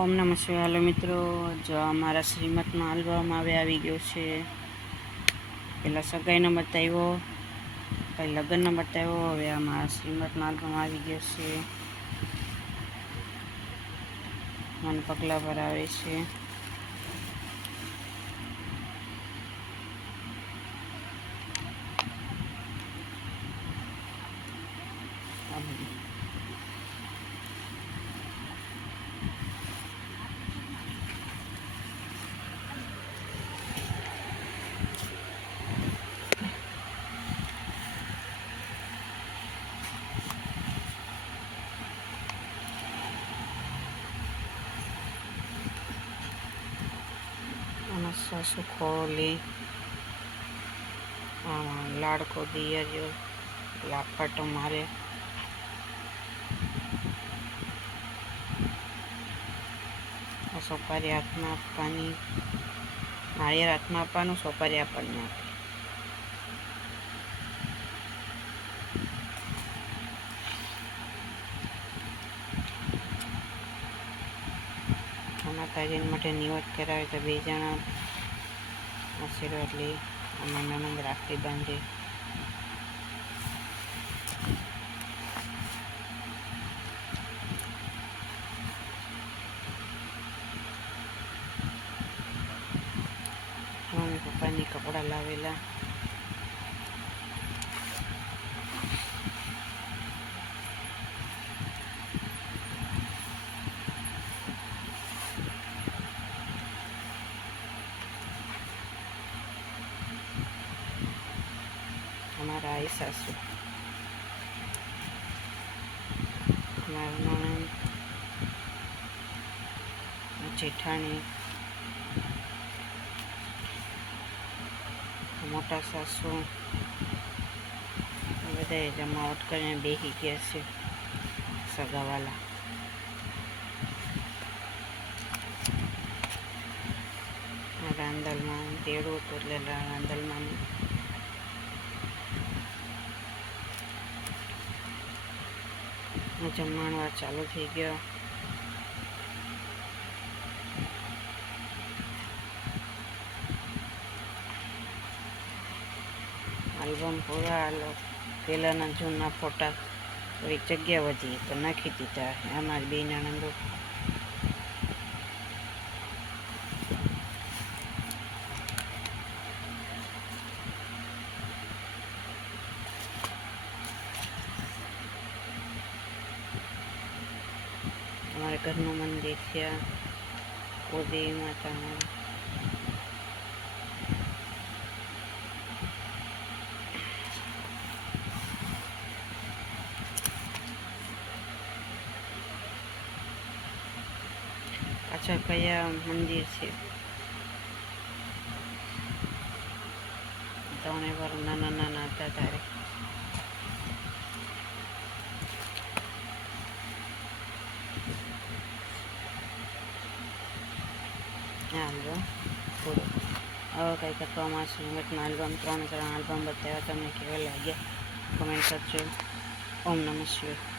ઓમ નમઃ શિવાય. હાલો મિત્રો, જો અમારા શ્રીમતનો આલ્બમ આવી ગયો છે. પહેલાં સગાઈનો બતાવ્યો, પછી લગ્નનો બતાવ્યો, હવે અમારા શ્રીમતનો આલ્બમ આવી ગયો છે. મન પગલા પર આવે છે. સાસુ ખોલી લાડકો દિયર્યો લાપાટો મારે. સોપારી હાથમાં આપવાની, નાળિયેર હાથમાં આપવાનું, સોપારી આપણને આપે. માતાજીને માટે નિવેદ કરાવે તો બે જણા આશીર્વાદ લઈ અમારા નણંદ રાખડી બાંધે. મમ્મી પપ્પાની કપડાં લાવેલા. અમારા આઈ સાસુ, મારા નણંદ, જેઠાણી, મોટા સાસુ બધાએ જમાવટ કરીને બેસી ગયા છે. સગાવાલા રાંદલમાં તેડું હતું એટલે રાંદલમાં જમણવાર ચાલુ થઈ ગયો. આલ્બમ પૂરા પહેલાંના જૂના ફોટા થોડીક જગ્યા વધી તો નાખી દીધા. અમારી બે નણંદો અમારા ઘરનું મંદિર છે કુળદેવી માતાનું. પાછળ કયા મંદિર છે? ત્રણે વાર નાના નાના હતા ત્યારે. હાલો પૂરું. હવે કંઈ કરવામાં શ્રીમતનો આલ્બમ 3 આલ્બમ બતાવ્યા. તમને કેવા લાગ્યા કમેન્ટ કરજો. ઓમ નમઃ શિવાય.